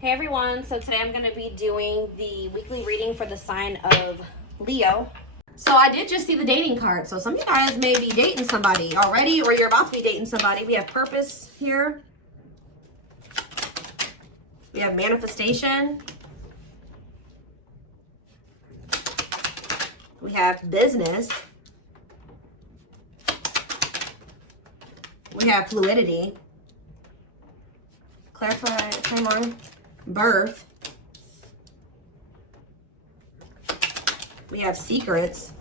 Hey everyone, so today I'm going to be doing the weekly reading for the sign of Leo. So I did just see the dating card. So some of you guys may be dating somebody already, or you're about to be dating somebody. We have purpose here. We have manifestation. We have business. We have fluidity. Clarify, timeline. Birth. We have secrets.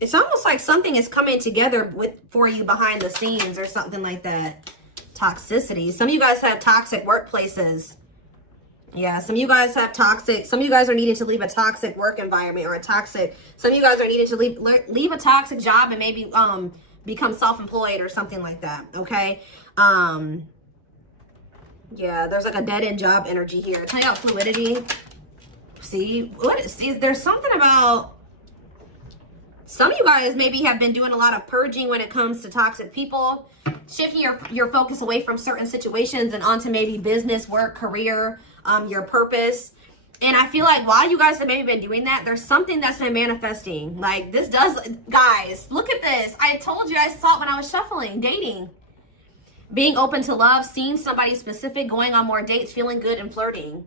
It's almost like something is coming together for you behind the scenes or something like that. Toxicity. Some of you guys have toxic workplaces. Yeah, some of you guys have toxic, some of you guys are needing to leave a toxic work environment or a toxic, some of you guys are needing to leave a toxic job and maybe become self-employed or something like that, okay? Yeah, there's like a dead-end job energy here. Tell you about fluidity. See, there's something about, some of you guys maybe have been doing a lot of purging when it comes to toxic people, shifting your focus away from certain situations and onto maybe business, work, career, your purpose. And I feel like while you guys have maybe been doing that, there's something that's been manifesting. Like this does, guys, look at this. I told you, I saw it when I was shuffling, dating. Being open to love, seeing somebody specific, going on more dates, feeling good and flirting.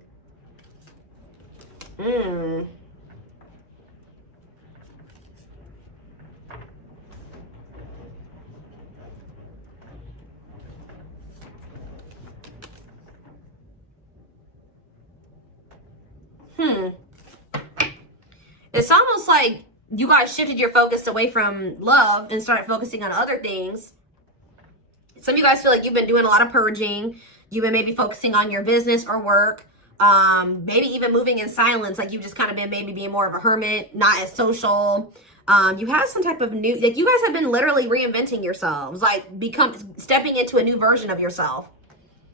It's almost like you guys shifted your focus away from love and started focusing on other things. Some of you guys feel like you've been doing a lot of purging. You've been maybe focusing on your business or work. Maybe even moving in silence. Like you've just kind of been maybe being more of a hermit, not as social. You have some type of new, like you guys have been literally reinventing yourselves. Like stepping into a new version of yourself.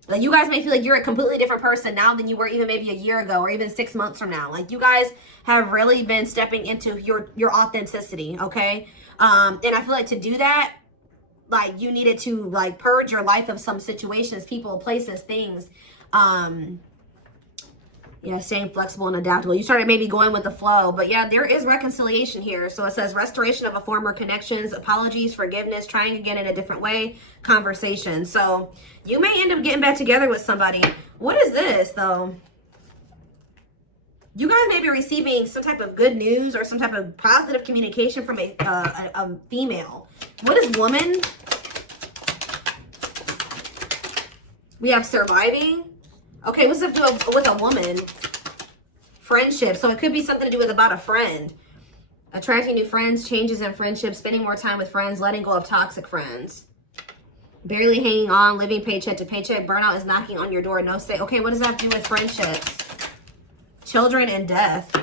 Like you guys may feel like you're a completely different person now than you were even maybe a year ago or even 6 months from now. Like you guys have really been stepping into your authenticity, okay? And I feel like to do that, like you needed to like purge your life of some situations, people, places, things. Yeah, staying flexible and adaptable. You started maybe going with the flow, but yeah, there is reconciliation here. So it says restoration of a former connections, apologies, forgiveness, trying again in a different way, conversation. So you may end up getting back together with somebody. What is this though? You guys may be receiving some type of good news or some type of positive communication from a female. What is woman? We have surviving. Okay, what's it do with a woman? Friendship. So it could be something to do with about a friend. Attracting new friends, changes in friendships, spending more time with friends, letting go of toxic friends. Barely hanging on, living paycheck to paycheck. Burnout is knocking on your door. No stay. Okay, what does that have to do with friendships? Children and death.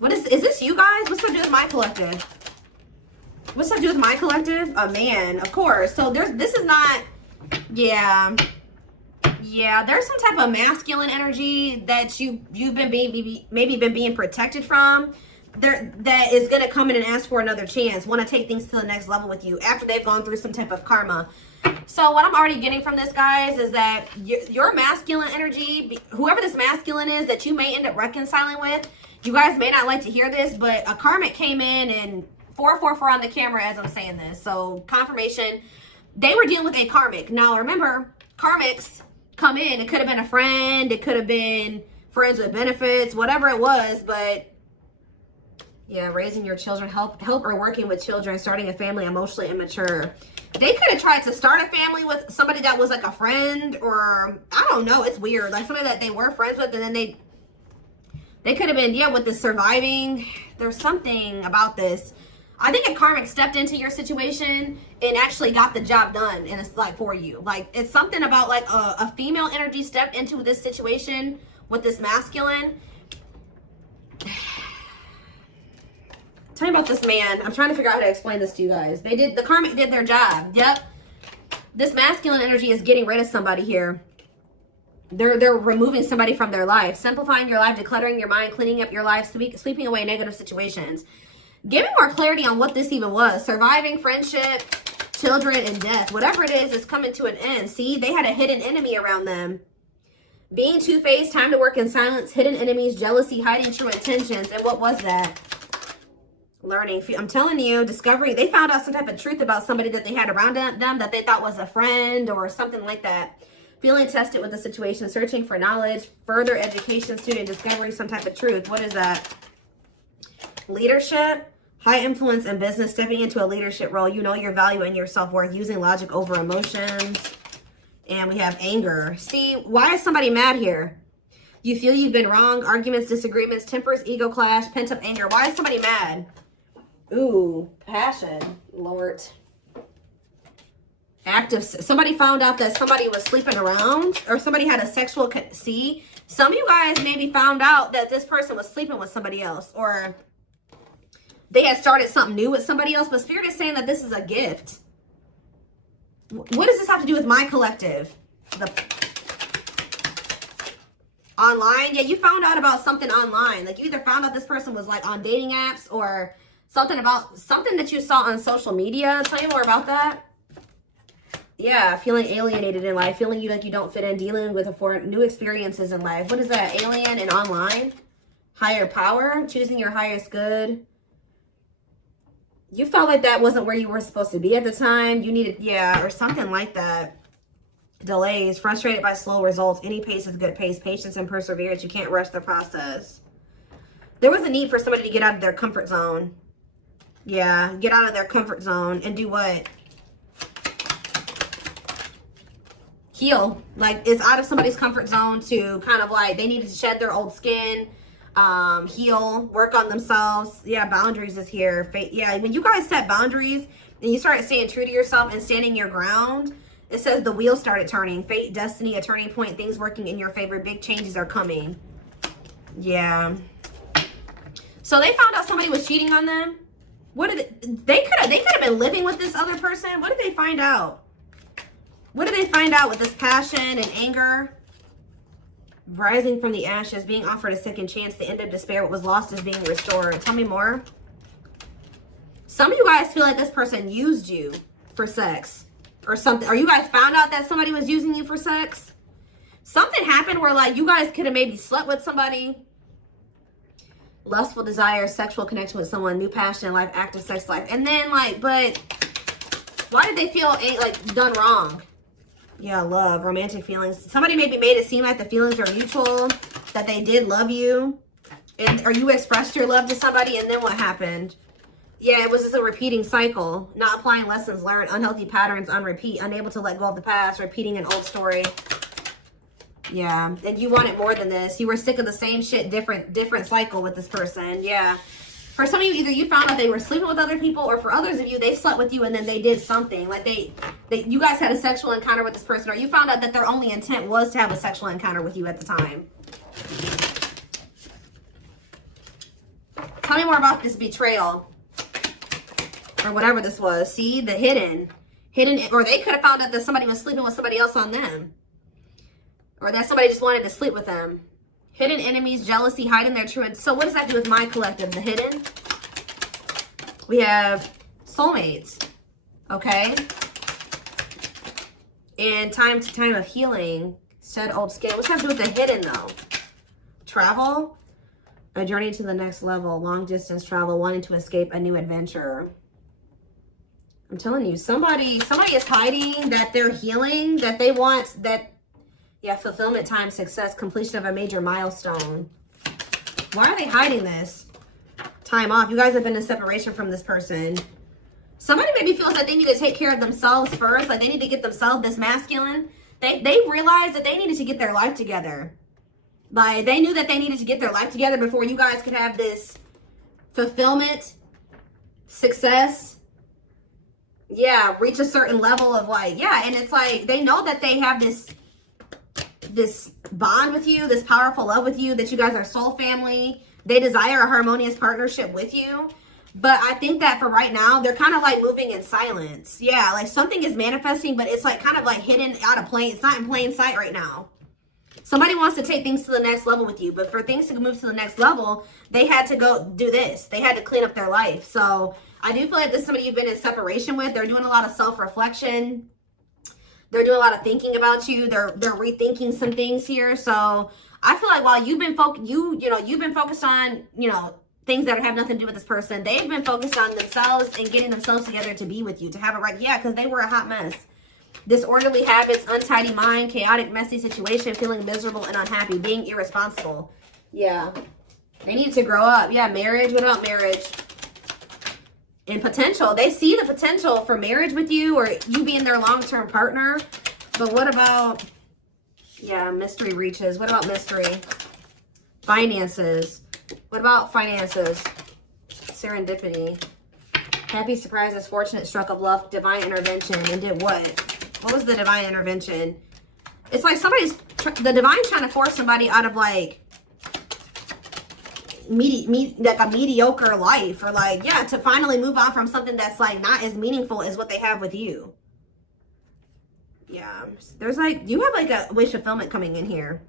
What is this you guys? What's that do with my collective? What's that do with my collective? A man, of course. So this is not, yeah. Yeah, there's some type of masculine energy that you've been maybe been being protected from. That is going to come in and ask for another chance, want to take things to the next level with you after they've gone through some type of karma. So what I'm already getting from this, guys, is that your masculine energy, whoever this masculine is that you may end up reconciling with, you guys may not like to hear this, but a karmic came in and 444 on the camera as I'm saying this. So confirmation, they were dealing with a karmic. Now remember, karmics come in. It could have been a friend. It could have been friends with benefits, whatever it was. But yeah, raising your children, help or working with children, starting a family, emotionally immature. They could have tried to start a family with somebody that was like a friend, or I don't know. It's weird. Like somebody that they were friends with, and then they could have been, yeah, with the surviving. There's something about this. I think a karmic stepped into your situation and actually got the job done, and it's like for you. Like it's something about like a female energy stepped into this situation with this masculine. Tell me about this man. I'm trying to figure out how to explain this to you guys. The karmic did their job. Yep. This masculine energy is getting rid of somebody here. They're removing somebody from their life, simplifying your life, decluttering your mind, cleaning up your life, sweeping away negative situations. Give me more clarity on what this even was. Surviving, friendship, children, and death. Whatever it is coming to an end. See, they had a hidden enemy around them. Being two-faced, time to work in silence, hidden enemies, jealousy, hiding true intentions. And what was that? Learning. I'm telling you, discovery. They found out some type of truth about somebody that they had around them that they thought was a friend or something like that. Feeling tested with the situation, searching for knowledge, further education, student discovery, some type of truth. What is that? Leadership. High influence in business, stepping into a leadership role. You know your value and your self-worth, using logic over emotions. And we have anger. See, why is somebody mad here? You feel you've been wrong. Arguments, disagreements, tempers, ego clash, pent-up anger. Why is somebody mad? Ooh, passion, Lord. Active. Somebody found out that somebody was sleeping around, or somebody had a sexual... See, some of you guys maybe found out that this person was sleeping with somebody else, or... they had started something new with somebody else, but Spirit is saying that this is a gift. What does this have to do with my collective? Online? Yeah, you found out about something online. Like, you either found out this person was, like, on dating apps or something about something that you saw on social media. Tell me more about that. Yeah, feeling alienated in life. Feeling like you don't fit in. Dealing with new experiences in life. What is that? Alien and online? Higher power? Choosing your highest good? You felt like that wasn't where you were supposed to be at the time. You needed, yeah, or something like that. Delays, frustrated by slow results. Any pace is good pace. Patience and perseverance. You can't rush the process. There was a need for somebody to get out of their comfort zone. Yeah, get out of their comfort zone and do what? Heal. Like, it's out of somebody's comfort zone to kind of like, they needed to shed their old skin. Heal, work on themselves. Yeah, boundaries is here. Yeah, when you guys set boundaries and you start staying true to yourself and standing your ground, it says the wheel started turning. Fate, destiny, a turning point, things working in your favor. Big changes are coming. Yeah. So they found out somebody was cheating on them. What did they could have been living with this other person. What did they find out? What did they find out with this passion and anger? Rising from the ashes, being offered a second chance, the end of despair, what was lost is being restored. Tell me more. Some of you guys feel like this person used you for sex or something. Or you guys found out that somebody was using you for sex. Something happened where like you guys could have maybe slept with somebody. Lustful desire, sexual connection with someone, new passion in life, active sex life. And then like, but why did they feel like done wrong? Yeah, love, romantic feelings. Somebody maybe made it seem like the feelings are mutual, that they did love you. Or you expressed your love to somebody, and then what happened? Yeah, it was just a repeating cycle. Not applying lessons learned, unhealthy patterns on repeat, unable to let go of the past, repeating an old story. Yeah, and you wanted more than this. You were sick of the same shit, different cycle with this person. Yeah. For some of you, either you found out they were sleeping with other people, or for others of you, they slept with you and then they did something. Like you guys had a sexual encounter with this person, or you found out that their only intent was to have a sexual encounter with you at the time. Tell me more about this betrayal. Or whatever this was. See, the hidden, or they could have found out that somebody was sleeping with somebody else on them. Or that somebody just wanted to sleep with them. Hidden enemies, jealousy, hiding their true. So what does that do with my collective? The hidden. We have soulmates. Okay. And time of healing. Shed old skin. What's that have to do with the hidden though? Travel. A journey to the next level. Long distance travel. Wanting to escape a new adventure. I'm telling you, somebody is hiding that they're healing, that they want that. Yeah, fulfillment, time, success, completion of a major milestone. Why are they hiding this? Time off. You guys have been in separation from this person. Somebody maybe feels like they need to take care of themselves first. Like they need to get themselves this masculine. They realized that they needed to get their life together. Like they knew that they needed to get their life together before you guys could have this fulfillment, success. Yeah, reach a certain level of like, yeah. And it's like, they know that they have this bond with you, this powerful love with you, that you guys are soul family. They desire a harmonious partnership with you. But I think that for right now, they're kind of like moving in silence. Yeah, like something is manifesting, but it's like kind of like hidden out of plain. It's not in plain sight right now. Somebody wants to take things to the next level with you, but for things to move to the next level, they had to go do this. They had to clean up their life. So I do feel like this is somebody you've been in separation with. They're doing a lot of self-reflection. They're doing a lot of thinking about you. They're rethinking some things here. So I feel like while you've been you've been focused on, things that have nothing to do with this person, they've been focused on themselves and getting themselves together to be with you, to have it right. Yeah, because they were a hot mess. Disorderly habits, untidy mind, chaotic, messy situation, feeling miserable and unhappy, being irresponsible. Yeah. They need to grow up. Yeah, marriage. What about marriage? And potential. They see the potential for marriage with you or you being their long-term partner. But what about, yeah, mystery reaches. What about mystery? Finances. What about finances? Serendipity. Happy surprises, fortunate stroke of luck, divine intervention. And did what? What was the divine intervention? It's like the divine's trying to force somebody out of like like a mediocre life, or like, yeah, to finally move on from something that's like not as meaningful as what they have with you. Yeah, there's like, you have like a wish fulfillment coming in here.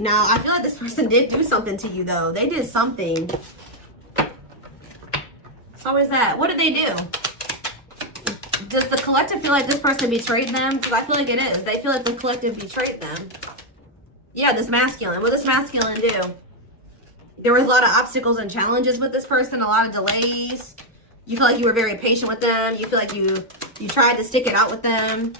Now, I feel like this person did do something to you though. They did something. It's always that. What did they do? Does the collective feel like this person betrayed them? Because I feel like it is. They feel like the collective betrayed them. Yeah, this masculine. What does this masculine do? There was a lot of obstacles and challenges with this person, a lot of delays. You feel like you were very patient with them. You feel like you tried to stick it out with them.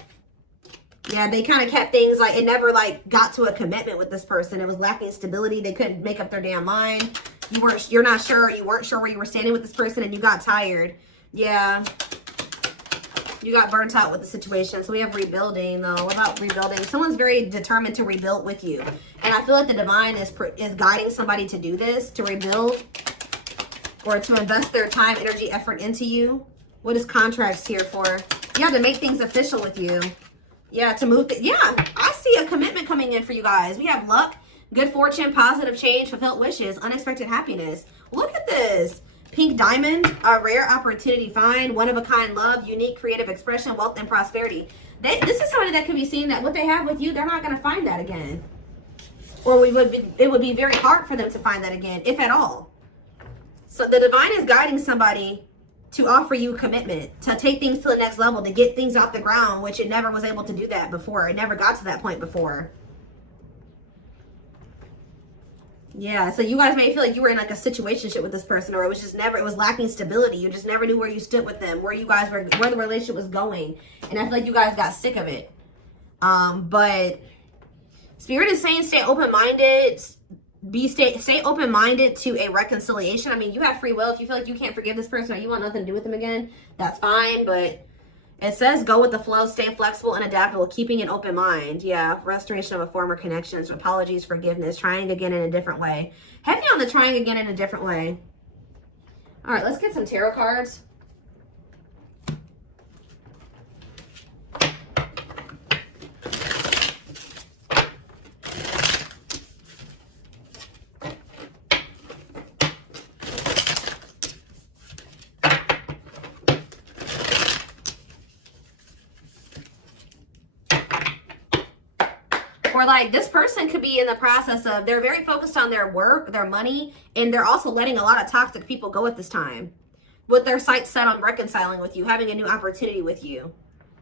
Yeah, they kind of kept things like, it never like got to a commitment with this person. It was lacking stability. They couldn't make up their damn mind. You're not sure. You weren't sure where you were standing with this person and you got tired. Yeah. You got burnt out with the situation. So we have rebuilding though. What about rebuilding? Someone's very determined to rebuild with you. And I feel like the divine is guiding somebody to do this, to rebuild or to invest their time, energy, effort into you. What is contracts here for? Yeah, to make things official with you. Yeah, to move. Yeah, I see a commitment coming in for you guys. We have luck, good fortune, positive change, fulfilled wishes, unexpected happiness. Look at this. Pink diamond, a rare opportunity find, one-of-a-kind love, unique creative expression, wealth, and prosperity. This is somebody that could be seeing that what they have with you, they're not going to find that again. Or it would be very hard for them to find that again, if at all. So the divine is guiding somebody to offer you commitment, to take things to the next level, to get things off the ground, which it never was able to do that before. It never got to that point before. Yeah, so you guys may feel like you were in like a situationship with this person, or it was just never, it was lacking stability. You just never knew where you stood with them, where the relationship was going. And I feel like you guys got sick of it. But Spirit is saying stay open-minded, stay open-minded to a reconciliation. I mean, you have free will. If you feel like you can't forgive this person or you want nothing to do with them again, that's fine. But it says go with the flow, stay flexible and adaptable, keeping an open mind. Yeah, restoration of a former connections, apologies, forgiveness, trying again in a different way. Heavy on the trying again in a different way. All right, let's get some tarot cards. Or like this person could be in the process of, they're very focused on their work, their money, and they're also letting a lot of toxic people go at this time. With their sights set on reconciling with you, having a new opportunity with you.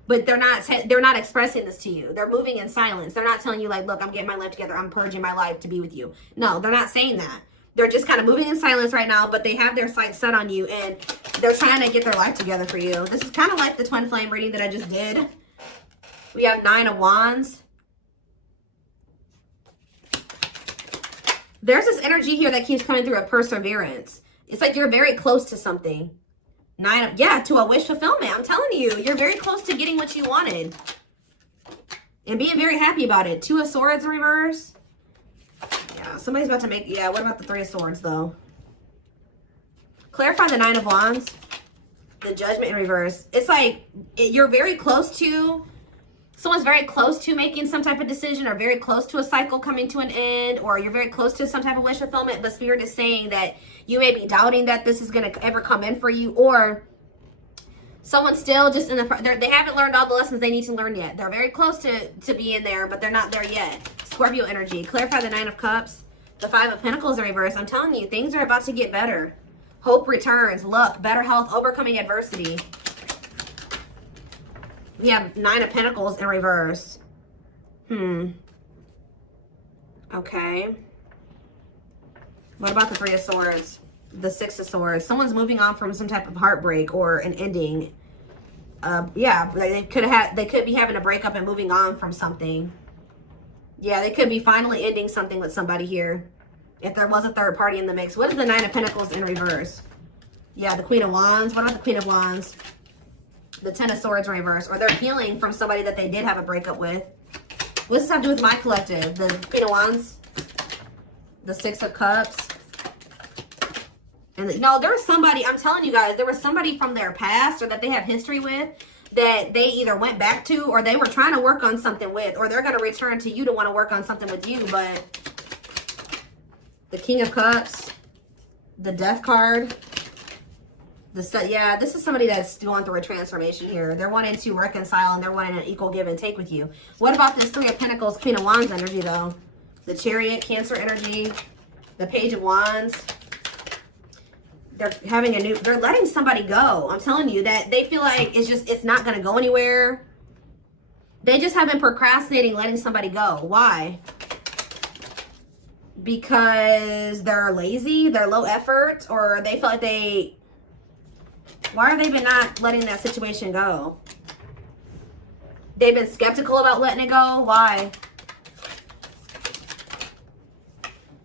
But they're not expressing this to you. They're moving in silence. They're not telling you like, look, I'm getting my life together. I'm purging my life to be with you. No, they're not saying that. They're just kind of moving in silence right now, but they have their sights set on you and they're trying to get their life together for you. This is kind of like the twin flame reading that I just did. We have 9 of Wands. There's this energy here that keeps coming through of perseverance. It's like you're very close to something. To a wish fulfillment. I'm telling you, you're very close to getting what you wanted. And being very happy about it. 2 of Swords in reverse. Yeah, somebody's about to make, yeah, what about the 3 of Swords though? Clarify the 9 of Wands. The Judgment in reverse. It's like you're very close to, someone's very close to making some type of decision, or very close to a cycle coming to an end, or you're very close to some type of wish fulfillment, but Spirit is saying that you may be doubting that this is going to ever come in for you, or Someone's still just in the, they haven't learned all the lessons they need to learn yet. They're very close to being there, but they're not there yet. Scorpio energy. Clarify the 9 of Cups. The 5 of Pentacles in reverse. I'm telling you, things are about to get better. Hope returns. Luck. Better health. Overcoming adversity. We have 9 of Pentacles in reverse. Okay. What about the 3 of Swords? The 6 of Swords. Someone's moving on from some type of heartbreak or an ending. Yeah, they could be having a breakup and moving on from something. Yeah, they could be finally ending something with somebody here. If there was a third party in the mix. What is the 9 of Pentacles in reverse? Yeah, the Queen of Wands. What about the Queen of Wands? The 10 of Swords in reverse. Or they're healing from somebody that they did have a breakup with. What does this have to do with my collective? The Queen of Wands. The 6 of Cups. And no, there was somebody, I'm telling you guys, there was somebody from their past or that they have history with that they either went back to or they were trying to work on something with, or they're going to return to you to want to work on something with you. But the King of Cups, the Death card, yeah, this is somebody that's going through a transformation here. They're wanting to reconcile and they're wanting an equal give and take with you. What about this 3 of Pentacles, Queen of Wands energy though? The Chariot, Cancer energy, the Page of Wands. They're having they're letting somebody go. I'm telling you that they feel like it's not going to go anywhere. They just have been procrastinating letting somebody go. Why? Because they're lazy, they're low effort, or they feel like why have they been not letting that situation go? They've been skeptical about letting it go. Why?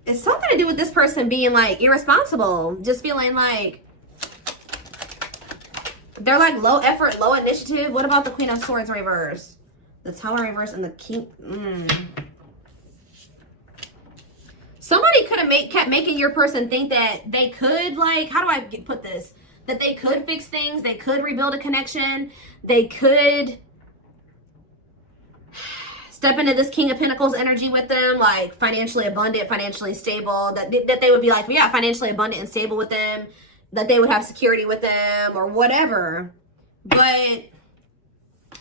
It's something to do with this person being like irresponsible. Just feeling like they're like low effort, low initiative. What about the Queen of Swords reverse? The Tower reverse and the King. Somebody could have kept making your person think that they could, like, how do I put this? That they could fix things. They could rebuild a connection. They could step into this King of Pentacles energy with them, like financially abundant, financially stable, that they would be like, yeah, financially abundant and stable with them, that they would have security with them or whatever. But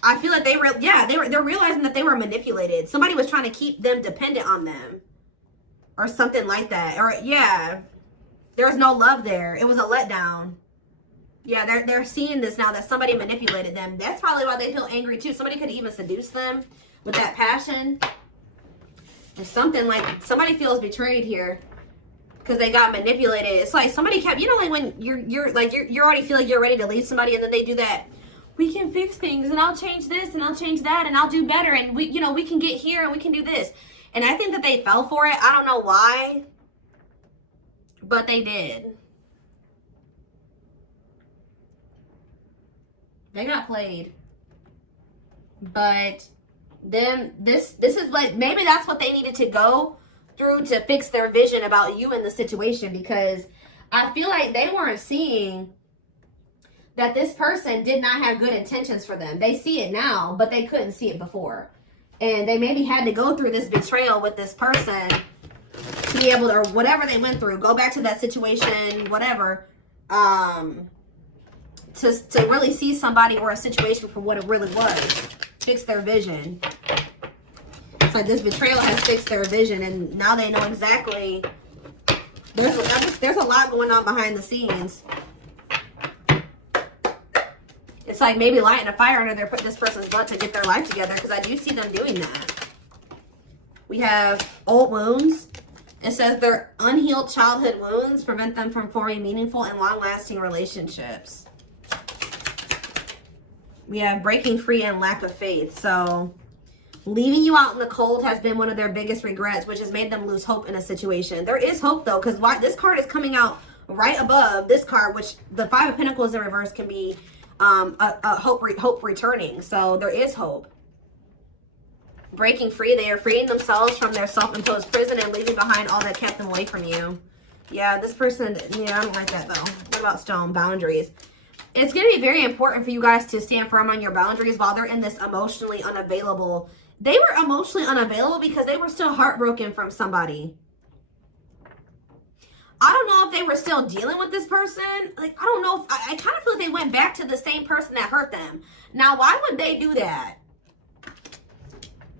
I feel like they're realizing that they were manipulated. Somebody was trying to keep them dependent on them or something like that. Or yeah, there was no love there. It was a letdown. Yeah, they're seeing this now that somebody manipulated them. That's probably why they feel angry too. Somebody could even seduce them with that passion. There's something like somebody feels betrayed here because they got manipulated. It's like somebody kept, you know, like when you're already feel like you're ready to leave somebody and then they do that. We can fix things and I'll change this and I'll change that and I'll do better and we can get here and we can do this. And I think that they fell for it. I don't know why, but they did. They got played. But then this is like, maybe that's what they needed to go through to fix their vision about you in the situation, because I feel like they weren't seeing that this person did not have good intentions for them. They see it now, but they couldn't see it before. And they maybe had to go through this betrayal with this person to be able to, or whatever they went through, go back to that situation, whatever, to really see somebody or a situation for what it really was. Fix their vision. It's like this betrayal has fixed their vision, and now they know exactly. There's a lot going on behind the scenes. It's like maybe lighting a fire under this person's butt to get their life together, because I do see them doing that. We have old wounds. It says their unhealed childhood wounds prevent them from forming meaningful and long-lasting relationships. We have breaking free and lack of faith. So leaving you out in the cold has been one of their biggest regrets, which has made them lose hope in a situation. There is hope though, because this card is coming out right above this card, which the 5 of Pentacles in reverse can be a hope returning. So there is hope. Breaking free, they are freeing themselves from their self-imposed prison and leaving behind all that kept them away from you. Yeah, this person, yeah, I don't like that though. What about stone? Boundaries. It's going to be very important for you guys to stand firm on your boundaries while they're in this emotionally unavailable. They were emotionally unavailable because they were still heartbroken from somebody. I don't know if they were still dealing with this person. Like, I don't know if, I kind of feel like they went back to the same person that hurt them. Now, why would they do that?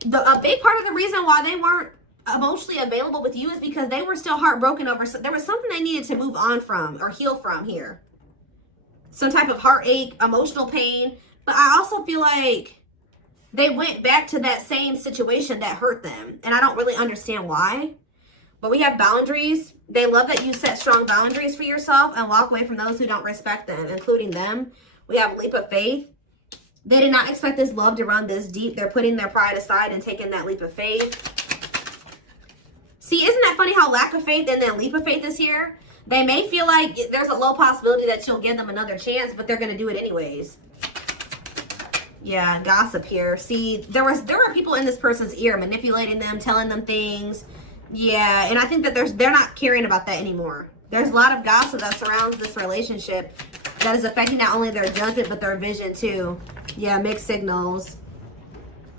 A big part of the reason why they weren't emotionally available with you is because they were still heartbroken over, there was something they needed to move on from or heal from here. Some type of heartache, emotional pain. But I also feel like they went back to that same situation that hurt them. And I don't really understand why. But we have boundaries. They love that you set strong boundaries for yourself and walk away from those who don't respect them, including them. We have leap of faith. They did not expect this love to run this deep. They're putting their pride aside and taking that leap of faith. See, isn't that funny how lack of faith and then leap of faith is here? They may feel like there's a low possibility that you'll give them another chance, but they're going to do it anyways. Yeah, gossip here. See, there were people in this person's ear manipulating them, telling them things. Yeah, and I think that they're not caring about that anymore. There's a lot of gossip that surrounds this relationship that is affecting not only their judgment but their vision too. Yeah, mixed signals.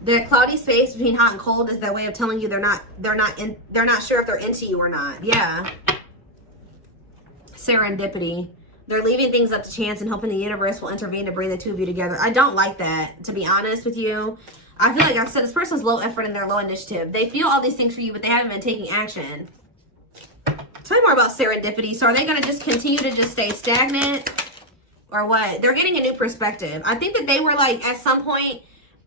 The cloudy space between hot and cold is their way of telling you they're not sure if they're into you or not. Yeah. Serendipity. They're leaving things up to chance and hoping the universe will intervene to bring the two of you together. I don't like that, to be honest with you. I feel like I said this person's low effort and they're low initiative. They feel all these things for you, but they haven't been taking action. Tell me more about serendipity. So are they going to just continue to just stay stagnant or what? They're getting a new perspective. I think that they were like at some point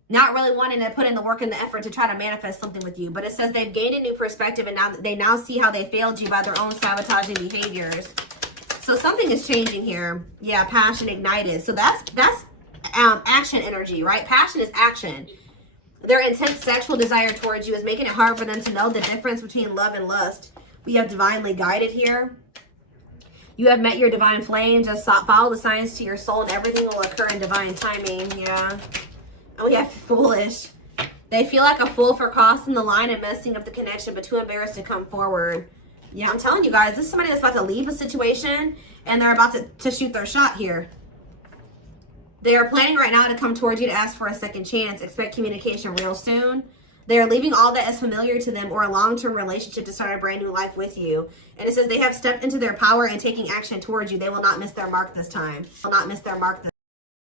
not really wanting to put in the work and the effort to try to manifest something with you. But it says they've gained a new perspective and now they see how they failed you by their own sabotaging behaviors. So something is changing here. Yeah, passion ignited. So that's action energy, right? Passion is action. Their intense sexual desire towards you is making it hard for them to know the difference between love and lust. We have divinely guided here. You have met your divine flame. Just follow the signs to your soul and everything will occur in divine timing. Yeah. And we have foolish. They feel like a fool for crossing the line and messing up the connection, but too embarrassed to come forward. Yeah, I'm telling you guys, this is somebody that's about to leave a situation and they're about to shoot their shot here. They are planning right now to come towards you to ask for a second chance. Expect communication real soon. They are leaving all that is familiar to them or a long-term relationship to start a brand new life with you. And it says they have stepped into their power and taking action towards you. They will not miss their mark this time. Will not miss their mark this